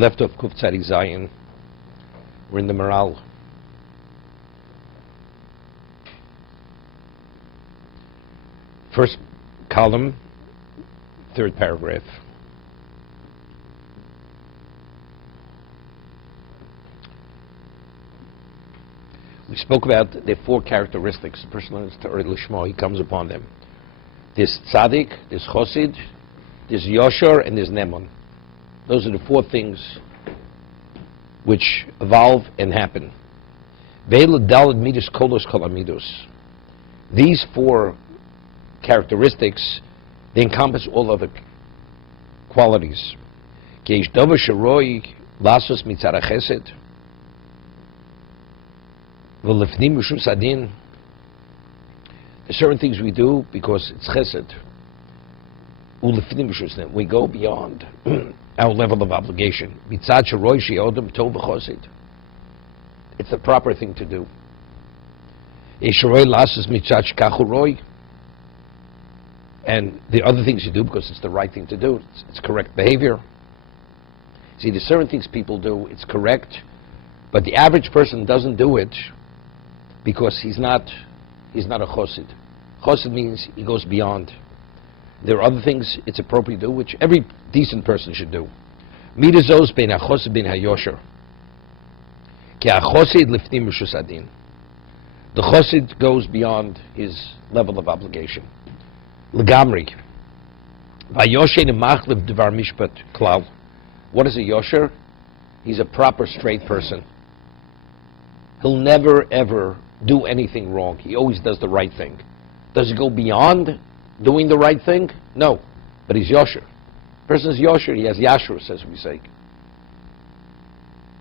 left of Kuf Tzadik Zayin. We're in the Maharal. First column, third paragraph. We spoke about the four characteristics. The person learns to Lishma, he comes upon them. There's tzaddik, there's chosid, there's yosher, and there's neman. Those are the four things which evolve and happen. These four characteristics, they encompass all other qualities. There's certain things we do because it's chesed. We go beyond our level of obligation. It's the proper thing to do. And the other things you do because it's the right thing to do. It's correct behavior. See, there's certain things people do, it's correct, but the average person doesn't do it because he's not a chosid. Chosid means he goes beyond. There are other things it's appropriate to do, which every decent person should do. Midazos ben ha-chosid ben ha-yosher. Ki ha-chosid lifnim rishus adin. The chosid goes beyond his level of obligation. Legamri. Vayosher nemachlev devar mishpat klal. What is a yosher? He's a proper straight person. He'll never ever do anything wrong. He always does the right thing. Does he go beyond doing the right thing? No, but he's yosher. Person's yosher, he has yashrus, as we say.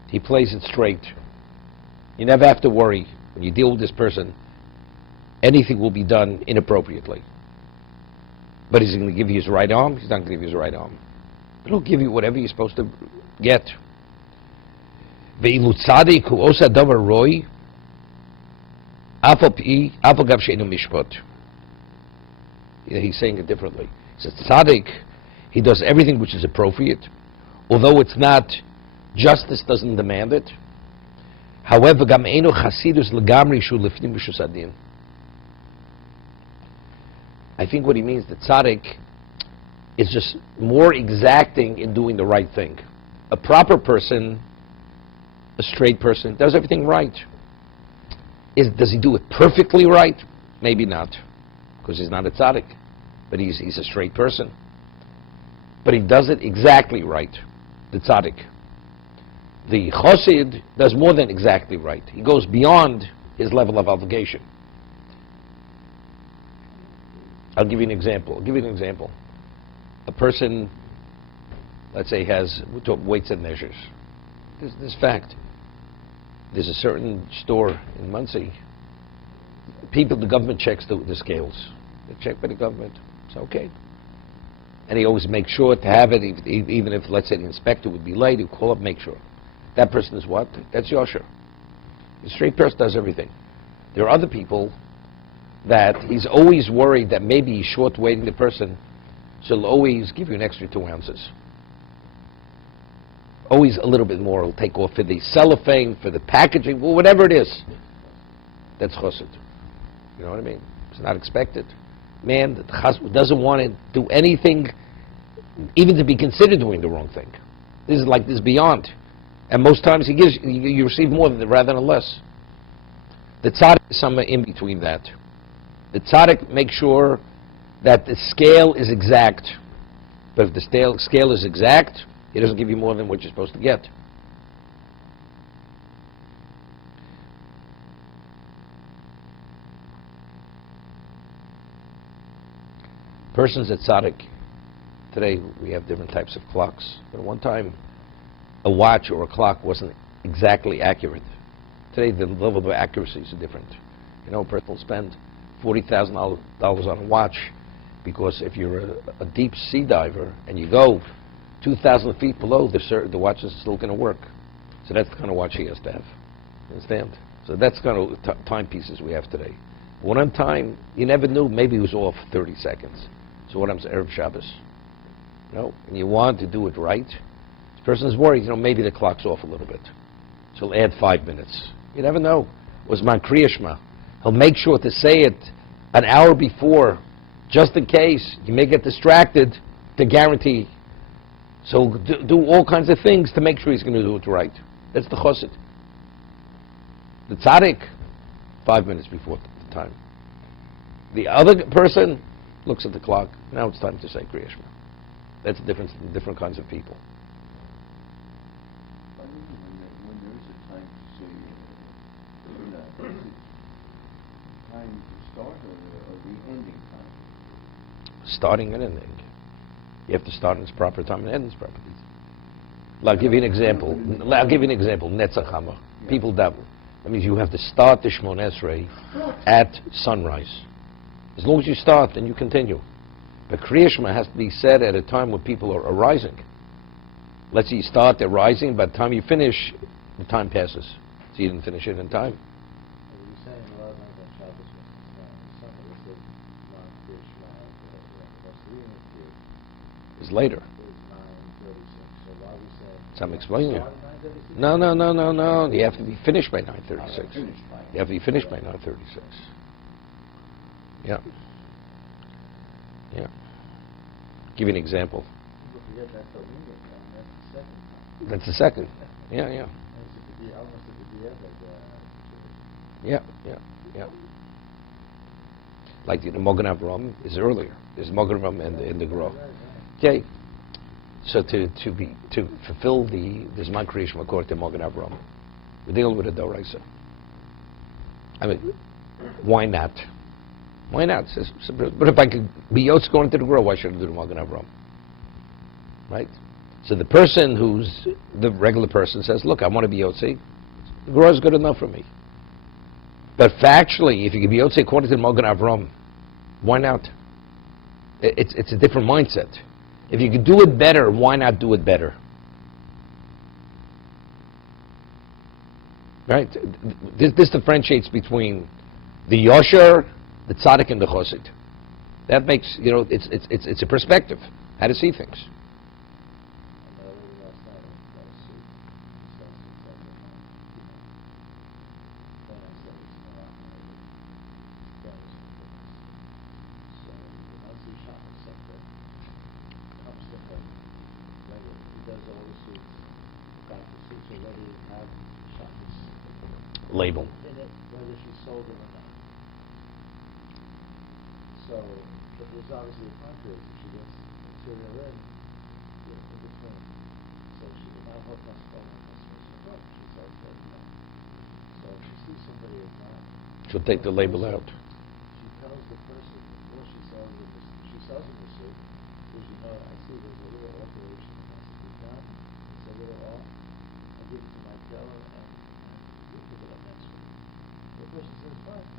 He plays it straight. You never have to worry when you deal with this person. Anything will be done inappropriately. But is he going to give you his right arm? He's not going to give you his right arm. But he'll give you whatever you're supposed to get. Ve'ilu tzadik hu osa davar roi afal gav she'enu mishpat. He's saying it differently. He says tzaddik, he does everything which is appropriate, although it's not, justice doesn't demand it. However, gam einu chasidus legamri shu lifnim rishus adin. I think what he means, the tzaddik is just more exacting in doing the right thing. A proper person, a straight person, does everything right. Does he do it perfectly right? Maybe not, because he's not a tzaddik, but he's a straight person. But he does it exactly right, the tzaddik. The chosid does more than exactly right. He goes beyond his level of obligation. I'll give you an example. A person, let's say, has weights and measures. This fact. There's a certain store in Muncie. The government checks the scales. They're checked by the government. It's okay. And he always makes sure to have it, even if, let's say, the inspector would be late, he'll call up, make sure. That person is what? That's yosher. The straight person does everything. There are other people that he's always worried that maybe he's short-weighting the person, so he'll always give you an extra 2 ounces. Always a little bit more. He'll take off for the cellophane, for the packaging, well, whatever it is. That's chosid. You know what I mean? It's not expected. Man that doesn't want to do anything, even to be considered doing the wrong thing. This is beyond. And most times you receive more than rather than less. The tzaddik is somewhere in between that. The tzaddik makes sure that the scale is exact. But if the scale is exact, he doesn't give you more than what you're supposed to get. Persons at tzaddik, today we have different types of clocks. But at one time, a watch or a clock wasn't exactly accurate. Today the level of accuracy is different. You know, a person will spend $40,000 on a watch because if you're a deep sea diver and you go 2,000 feet below, the watch is still going to work. So that's the kind of watch he has to have. You understand? So that's the kind of timepieces we have today. One time, you never knew, maybe he was off 30 seconds. So what happens to Erev Shabbos? No? And you want to do it right, This person is worried, maybe the clock's off a little bit. So he'll add 5 minutes. You never know. It was man Kriya Shema. He'll make sure to say it an hour before, just in case you may get distracted, to guarantee. So do all kinds of things to make sure he's going to do it right. That's the chassid. The tzaddik, 5 minutes before the time. The other person looks at the clock. Now it's time to say Kriya Shema. That's the difference in different kinds of people. When there is a time to say, time to start or the ending time? Starting and ending. You have to start in its proper time and end in its proper time. I'll give you an example. Netzach Hama. People dabble. That means you have to start the Shmon Esrei at sunrise. As long as you start, then you continue. But Kriya Shema has to be said at a time when people are arising. Let's say you start, they're rising, by the time you finish, the time passes. So you didn't finish it in time. It's later. So I'm explaining it. No. You have to be finished by 9:36. You have to be finished by 9:36. Yeah. Give you an example. That's the second. Yeah. Like the Mogen Avram is earlier. There's Mogen Avram in the Grove. Okay. So to fulfill the Zman Kriya Shema according to Mogen Avram, we're dealing with a Doraisa. I mean, why not? Why not? But if I could be Yotz going to the Grove, why should I do the Mogen Avram? Right? So the person who's the regular person says, look, I want to be Yotzi. The Grove is good enough for me. But factually, if you can be Yotzi according to the Mogen Avram, why not? It's a different mindset. If you could do it better, why not do it better? Right? This differentiates between the Yosher, the Tzaddik, and the Chosid. That makes, it's a perspective, how to see things. Label. Whether she sold them or not. So, but there's obviously a contract. She gets material in between. So she will not help us all the customers in front. She sells them now. So if she sees somebody is not. She'll take the label out. She tells the person before she sells them the suit, because I see there's a little alteration that has to be done. It's a little off. I give it to my teller and pick it up next week. The person says, fine.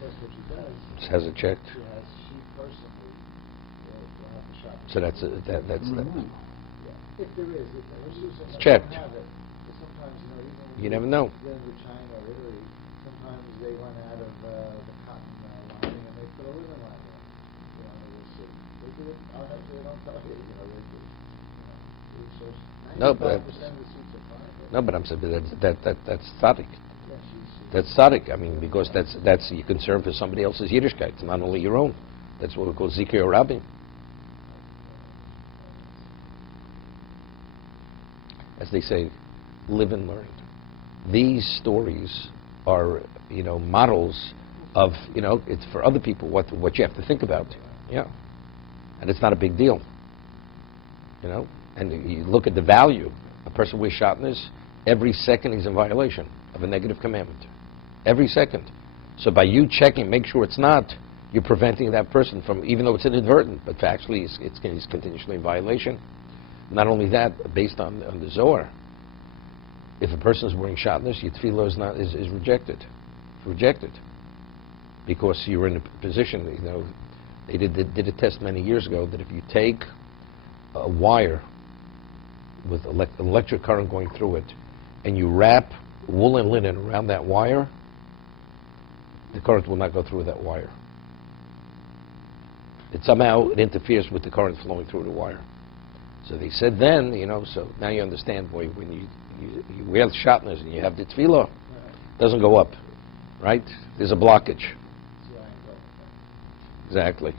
That's what she does. Just has it checked. She personally will have the shop. So that's that. Yeah. If there is, it's checked. Have it. But sometimes, even you never know. Then with China or Italy, sometimes they run out of the cotton lining and they put a linen line in. We'll see. They do it. I'll have to. They don't tell you. They do. So 95% of the suits are fine. No, but I'm saying that's tzaddik. Yeah, That's tzaddik. I mean, because that's your concern for somebody else's Yiddishkeit. It's not only your own. That's what we call zikir rabbi. As they say, live and learn. These stories are, models of, it's for other people what you have to think about. Yeah, and it's not a big deal. And you look at the value. A person with shatnez, every second he's in violation of a negative commandment. Every second. So by you checking, make sure it's not, you're preventing that person from, even though it's inadvertent, but factually he's continuously in violation. Not only that, based on the Zohar, if a person is wearing shatnez, your tefillah is rejected. It's rejected. Because you're in a position, they did a test many years ago that if you take a wire with electric current going through it, and you wrap woolen linen around that wire, the current will not go through that wire. It interferes with the current flowing through the wire. So they said then, so now you understand, boy, when you wear the shatnez and you have the tefillah, it doesn't go up, right? There's a blockage. Exactly.